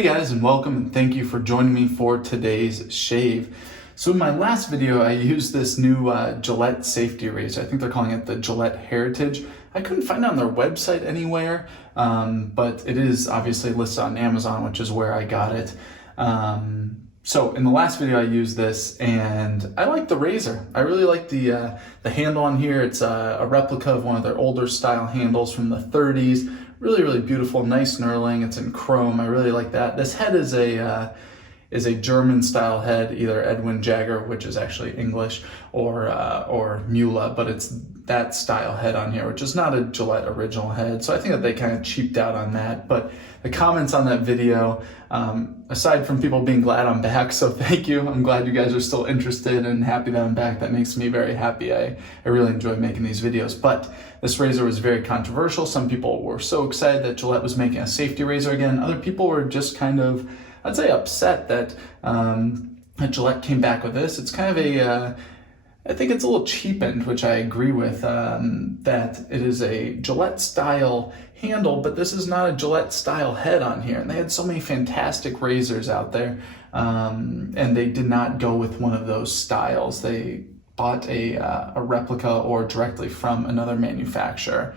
Hey guys, and welcome, and thank you for joining me for today's shave. So in my last video, I used this new Gillette safety razor. I think they're calling it the Gillette Heritage. I couldn't find it on their website anywhere, but it is obviously listed on Amazon, which is where I got it. So in the last video, I used this, and I like the razor. I really like the handle on here. It's a replica of one of their older style handles from the 30s. Really, really beautiful, nice knurling. It's in chrome. I really like that. This head is a German style head, either Edwin Jagger, which is actually English, or Mula, but it's that style head on here, which is not a Gillette original head. So I think that they kind of cheaped out on that. But the comments on that video, aside from people being glad I'm back, so thank you. I'm glad you guys are still interested and happy that I'm back. That makes me very happy. I really enjoy making these videos. But this razor was very controversial. Some people were so excited that Gillette was making a safety razor again. Other people were just kind of, I'd say, upset that Gillette came back with this. It's kind of I think it's a little cheapened, which I agree with, that it is a Gillette style handle, but this is not a Gillette style head on here. And they had so many fantastic razors out there, and they did not go with one of those styles. They bought a replica or directly from another manufacturer.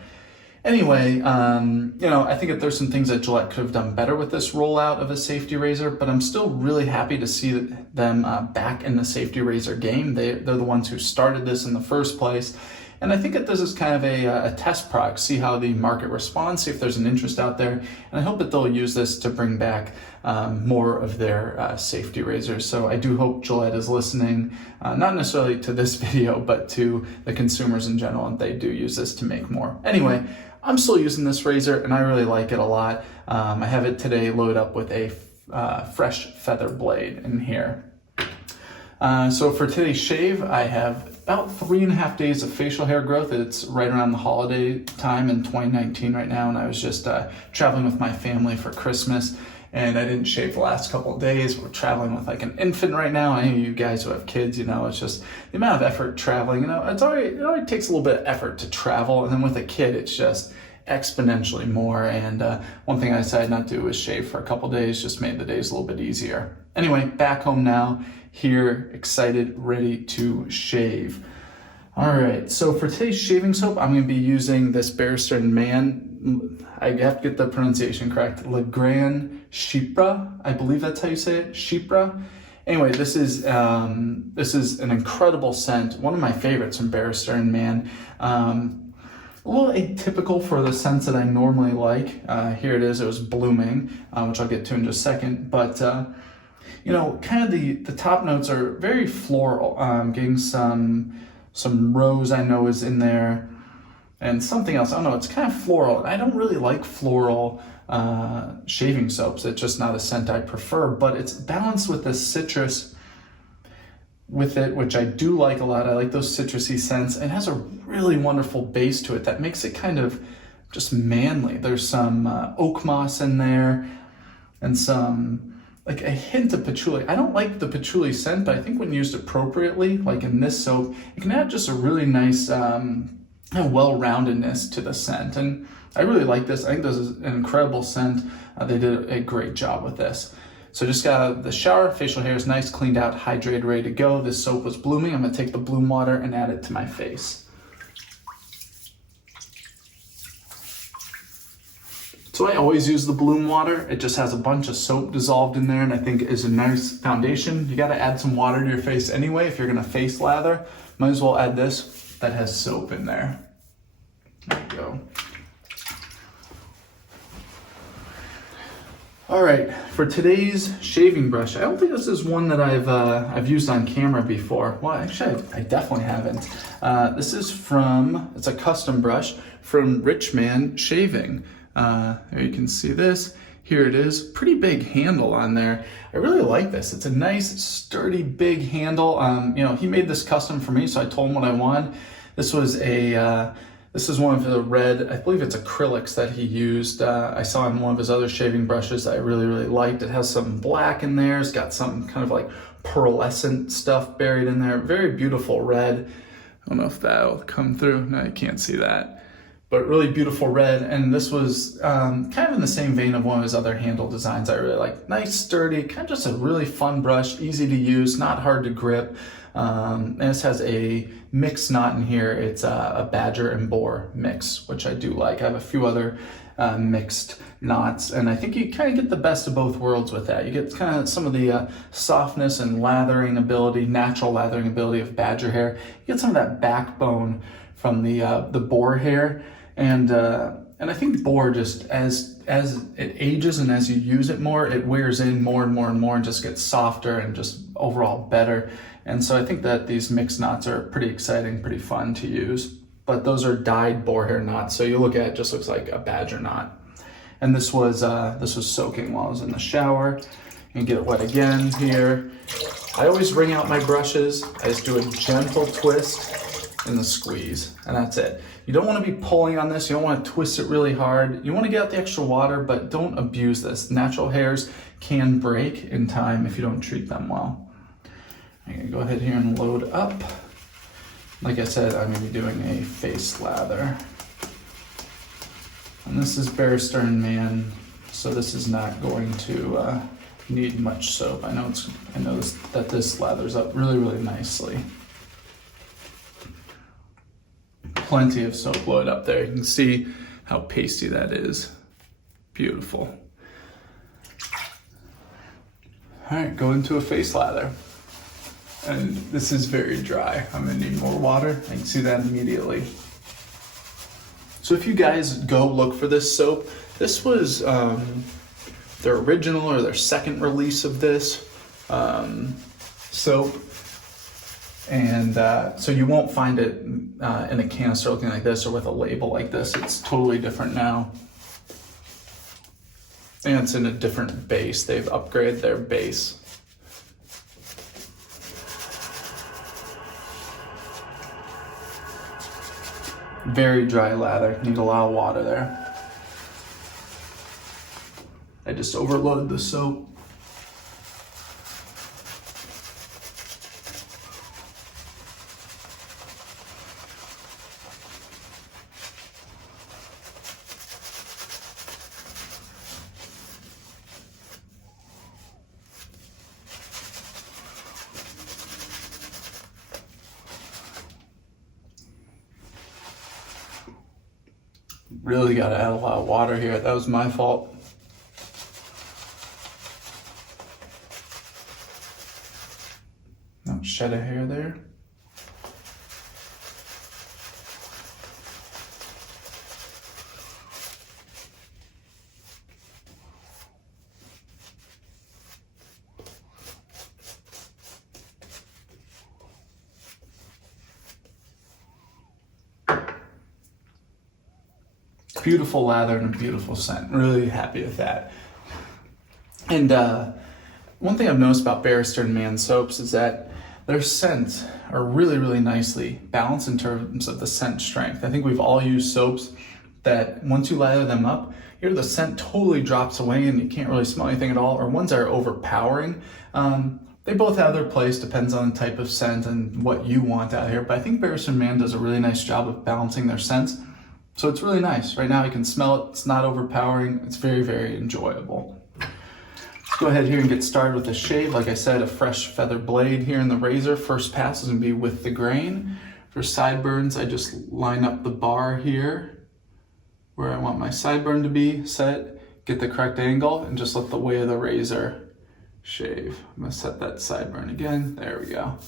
Anyway, I think that there's some things that Gillette could have done better with this rollout of a safety razor, but I'm still really happy to see them back in the safety razor game. They're the ones who started this in the first place. And I think that this is kind of a test product, see how the market responds, see if there's an interest out there. And I hope that they'll use this to bring back more of their safety razors. So I do hope Gillette is listening, not necessarily to this video, but to the consumers in general, and they do use this to make more. Anyway, I'm still using this razor, and I really like it a lot. I have it today loaded up with a fresh feather blade in here. So for today's shave, I have about 3.5 days of facial hair growth. It's right around the holiday time in 2019 right now, and I was just traveling with my family for Christmas, and I didn't shave the last couple of days. We're traveling with like an infant right now. Any of you guys who have kids, it's just the amount of effort traveling. It already takes a little bit of effort to travel, and then with a kid, it's just exponentially more. And one thing I decided not to do was shave for a couple of days, just made the days a little bit easier. Anyway, back home now, here, excited, ready to shave. All right, so for today's shaving soap, I'm gonna be using this Barrister and Mann, I have to get the pronunciation correct, Chypre, I believe that's how you say it, Chypre. Anyway, this is an incredible scent, one of my favorites from Barrister and Mann. A little atypical for the scents that I normally like. Here it is, it was blooming, which I'll get to in just a second, but kind of the top notes are very floral. Getting some rose I know is in there, and something else. I don't know, it's kind of floral. I don't really like floral shaving soaps. It's just not a scent I prefer, but it's balanced with the citrus with it, which I do like a lot. I like those citrusy scents. It has a really wonderful base to it that makes it kind of just manly. There's some oak moss in there, and some like a hint of patchouli. I don't like the patchouli scent, but I think when used appropriately, like in this soap, it can add just a really nice well-roundedness to the scent. And I really like this. I think this is an incredible scent. They did a great job with this. So just got out of the shower, facial hair is nice, cleaned out, hydrated, ready to go. This soap was blooming. I'm gonna take the bloom water and add it to my face. So I always use the bloom water. It just has a bunch of soap dissolved in there, and I think is a nice foundation. You gotta add some water to your face anyway. If you're gonna face lather, might as well add this that has soap in there. There you go. All right, for today's shaving brush, I don't think this is one that I've used on camera before. Well, actually, I definitely haven't. This is it's a custom brush from Rich Man Shaving. There you can see this. Here it is, pretty big handle on there. I really like this. It's a nice, sturdy, big handle. He made this custom for me, so I told him what I wanted. This was this is one of the red, I believe it's acrylics that he used. I saw in one of his other shaving brushes that I really, really liked. It has some black in there. It's got some kind of like pearlescent stuff buried in there. Very beautiful red. I don't know if that'll come through. No, you can't see that. but really beautiful red. And this was kind of in the same vein of one of his other handle designs I really like. Nice, sturdy, kind of just a really fun brush, easy to use, not hard to grip. And this has a mixed knot in here. It's a badger and boar mix, which I do like. I have a few other mixed knots, and I think you kind of get the best of both worlds with that. You get kind of some of the softness and lathering ability, natural lathering ability of badger hair. You get some of that backbone from the boar hair, and I think boar, just as it ages and as you use it more, it wears in more and more and more and just gets softer and just overall better. And so I think that these mixed knots are pretty exciting, pretty fun to use. But those are dyed boar hair knots, so you look at it, just looks like a badger knot. And this was soaking while I was in the shower. And get it wet again here. I always wring out my brushes. I just do a gentle twist and the squeeze, and that's it. You don't want to be pulling on this. You don't want to twist it really hard. You want to get out the extra water, but don't abuse this. Natural hairs can break in time if you don't treat them well. I'm gonna go ahead here and load up. Like I said, I'm gonna be doing a face lather. And this is Barrister and Mann, so this is not going to need much soap. I know that this lathers up really, really nicely. Plenty of soap load up there. You can see how pasty that is. Beautiful. All right, go into a face lather. And this is very dry. I'm gonna need more water. I can see that immediately. So if you guys go look for this soap, this was their original or their second release of this soap. And so you won't find it in a canister looking like this or with a label like this. It's totally different now. And it's in a different base. They've upgraded their base. Very dry lather, need a lot of water there. I just overloaded the soap. Really got to add a lot of water here. That was my fault. Not shed a hair there. Beautiful lather and a beautiful scent. Really happy with that. And one thing I've noticed about Barrister and Mann soaps is that their scents are really, really nicely balanced in terms of the scent strength. I think we've all used soaps that once you lather them up, the scent totally drops away and you can't really smell anything at all, or ones that are overpowering. They both have their place, depends on the type of scent and what you want out here. But I think Barrister and Mann does a really nice job of balancing their scents. So it's really nice. Right now I can smell it. It's not overpowering. It's very, very enjoyable. Let's go ahead here and get started with the shave. Like I said, a fresh feather blade here in the razor. First pass is going to be with the grain. For sideburns, I just line up the bar here where I want my sideburn to be set, get the correct angle, and just let the way of the razor shave. I'm going to set that sideburn again. There we go.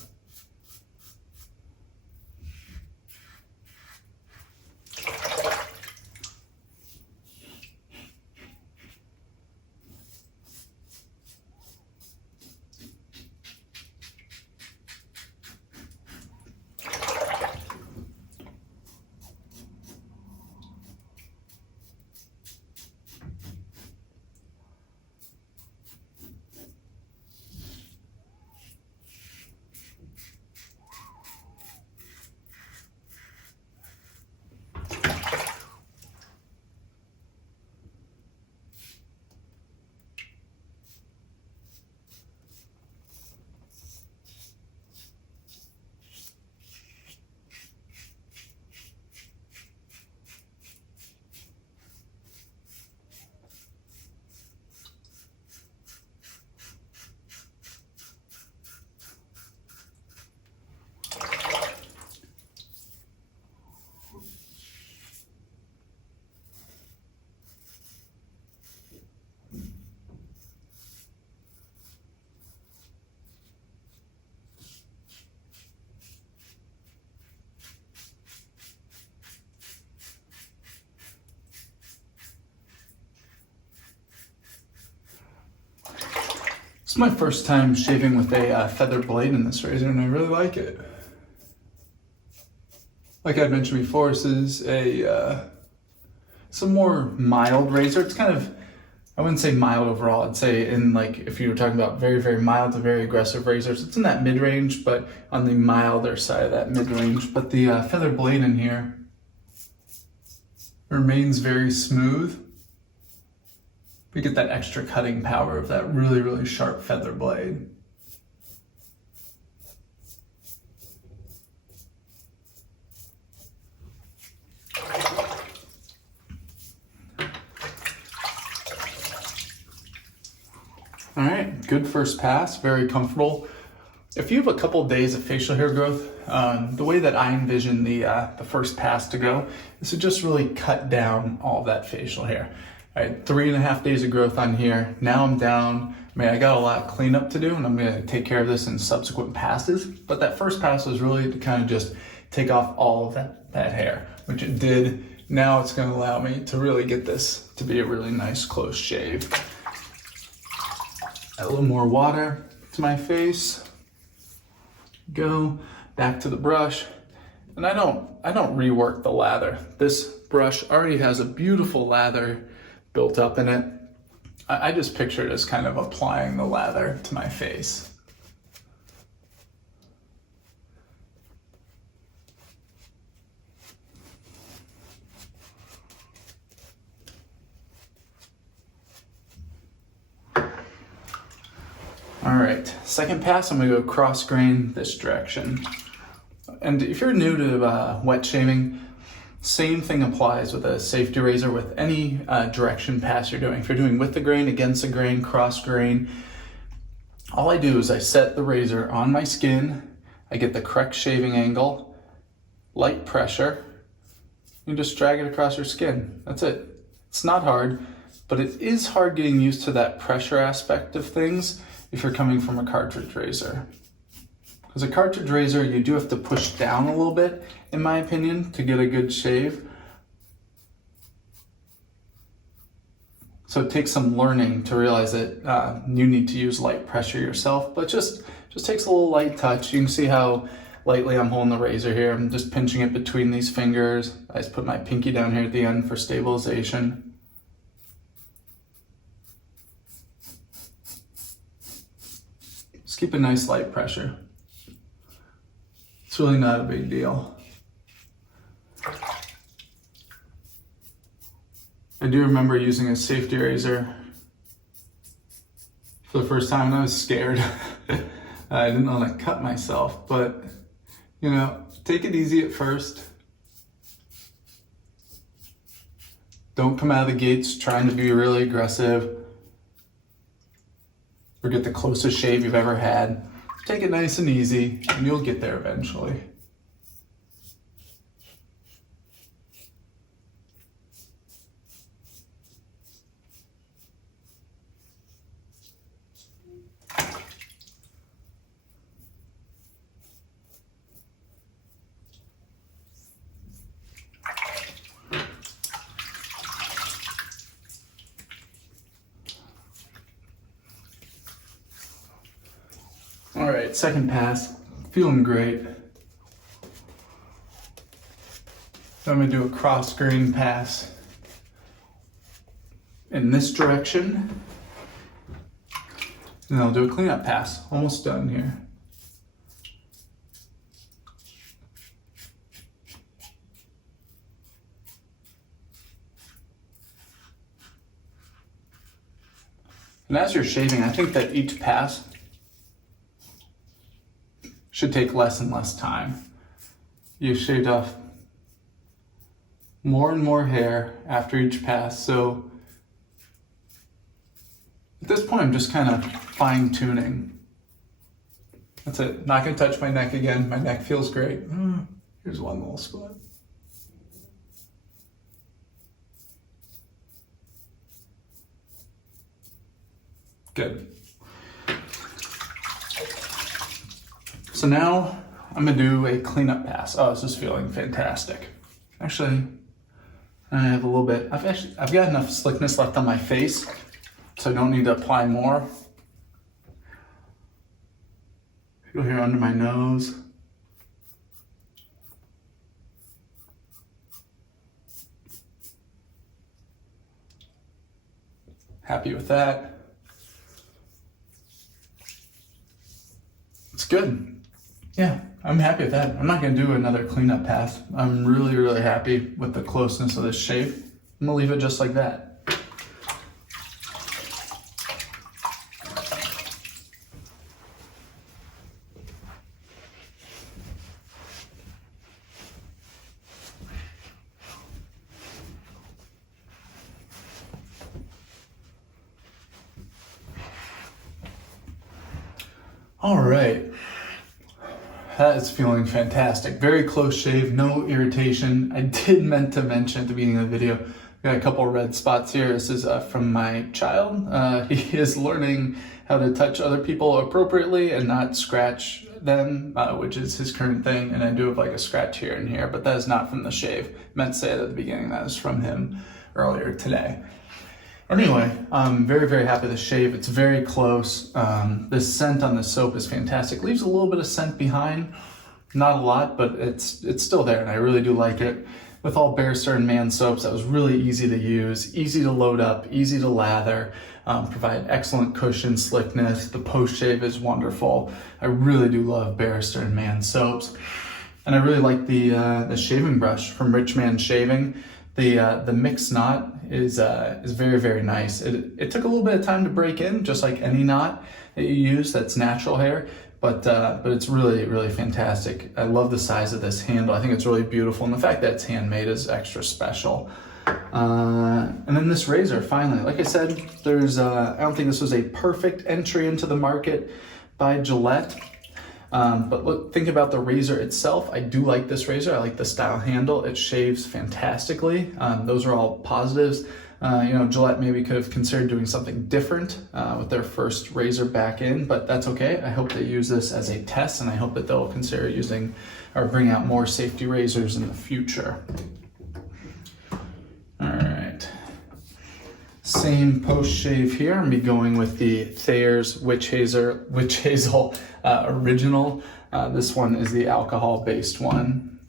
It's my first time shaving with a feather blade in this razor, and I really like it. Like I mentioned before, this is it's a more mild razor. It's kind of, I wouldn't say mild overall. I'd say in like, if you were talking about very, very mild to very aggressive razors, it's in that mid-range, but on the milder side of that mid-range. But the feather blade in here remains very smooth. We get that extra cutting power of that really, really sharp feather blade. All right, good first pass, very comfortable. If you have a couple of days of facial hair growth, the way that I envision the first pass to go is to just really cut down all that facial hair. All right, 3.5 days of growth on here. Now I'm down. I mean, I got a lot of cleanup to do, and I'm gonna take care of this in subsequent passes. But that first pass was really to kind of just take off all of that hair, which it did. Now it's gonna allow me to really get this to be a really nice close shave. Add a little more water to my face. Go back to the brush. And I don't rework the lather. This brush already has a beautiful lather built up in it. I just picture it as kind of applying the lather to my face. All right, second pass, I'm gonna go cross grain this direction. And if you're new to wet shaving, same thing applies with a safety razor with any direction pass you're doing. If you're doing with the grain, against the grain, cross grain, all I do is I set the razor on my skin, I get the correct shaving angle, light pressure, you just drag it across your skin. That's it. It's not hard, but it is hard getting used to that pressure aspect of things if you're coming from a cartridge razor. Because a cartridge razor, you do have to push down a little bit, in my opinion, to get a good shave. So it takes some learning to realize that you need to use light pressure yourself, but just takes a little light touch. You can see how lightly I'm holding the razor here. I'm just pinching it between these fingers. I just put my pinky down here at the end for stabilization. Just keep a nice light pressure. It's really not a big deal. I do remember using a safety razor for the first time and I was scared. I didn't want to cut myself, but you know, take it easy at first. Don't come out of the gates trying to be really aggressive or get the closest shave you've ever had. Take it nice and easy, and you'll get there eventually. All right, second pass, feeling great. So I'm gonna do a cross grain pass in this direction. And I'll do a cleanup pass, almost done here. And as you're shaving, I think that each pass should take less and less time. You've shaved off more and more hair after each pass, so at this point I'm just kind of fine tuning. That's it, not gonna touch my neck again. My neck feels great. Here's one little spot. Good. So now I'm gonna do a cleanup pass. Oh, this is feeling fantastic. Actually, I have a little bit, I've got enough slickness left on my face, so I don't need to apply more. Go here under my nose. Happy with that. It's good. Yeah, I'm happy with that. I'm not gonna do another cleanup pass. I'm really, really happy with the closeness of this shave. I'm gonna leave it just like that. All right, that is feeling fantastic. Very close shave, no irritation. I did meant to mention at the beginning of the video, got a couple red spots here. This is from my child. He is learning how to touch other people appropriately and not scratch them, which is his current thing. And I do have like a scratch here and here, but that is not from the shave. Meant to say it at the beginning, that is from him earlier today. Anyway, I'm very, very happy with the shave. It's very close. This scent on the soap is fantastic. Leaves a little bit of scent behind. Not a lot, but it's still there, and I really do like it. With all Barrister and Mann soaps, that was really easy to use, easy to load up, easy to lather, provide excellent cushion slickness. The post-shave is wonderful. I really do love Barrister and Mann soaps. And I really like the shaving brush from Rich Man Shaving. The mixed knot is very, very nice. It took a little bit of time to break in, just like any knot that you use that's natural hair, but it's really, really fantastic. I love the size of this handle. I think it's really beautiful, and the fact that it's handmade is extra special. And then this razor, finally, like I said, I don't think this was a perfect entry into the market by Gillette. But look, think about the razor itself. I do like this razor. I like the style handle. It shaves fantastically. Those are all positives. Gillette maybe could have considered doing something different with their first razor back in, but that's okay. I hope they use this as a test, and I hope that they'll consider using or bring out more safety razors in the future. All right. Same post shave here. I'm gonna be going with the Thayer's Witch Hazel Original. This one is the alcohol-based one.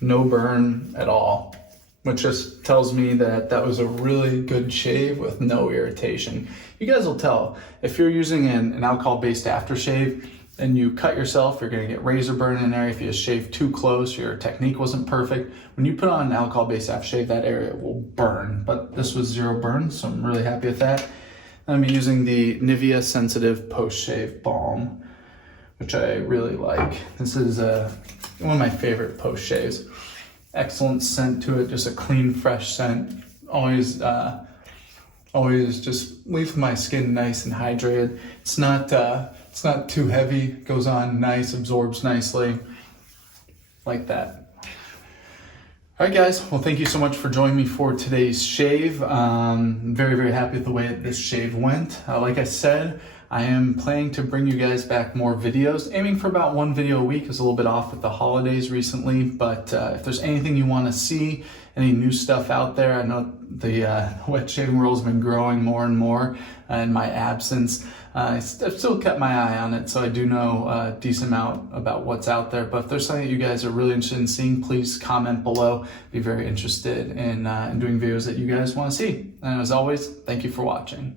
No burn at all, which just tells me that that was a really good shave with no irritation. You guys will tell if you're using an alcohol-based aftershave and you cut yourself, you're gonna get razor burn in there. If you shave too close, your technique wasn't perfect. When you put on an alcohol-based aftershave, that area will burn, but this was zero burn, so I'm really happy with that. I'm using the Nivea Sensitive Post-Shave Balm, which I really like. This is one of my favorite post shaves. Excellent scent to it, just a clean, fresh scent. Always just leaves my skin nice and hydrated. It's not too heavy, goes on nice, absorbs nicely, like that. All right, guys, well, thank you so much for joining me for today's shave. I'm very, very happy with the way this shave went. Like I said, I am planning to bring you guys back more videos, aiming for about one video a week. Is a little bit off with the holidays recently, but if there's anything you want to see, any new stuff out there, I know the wet shaving world has been growing more and more in my absence. I've still kept my eye on it, so I do know a decent amount about what's out there. But if there's something that you guys are really interested in seeing, please comment below. Be very interested in doing videos that you guys want to see. And as always, thank you for watching.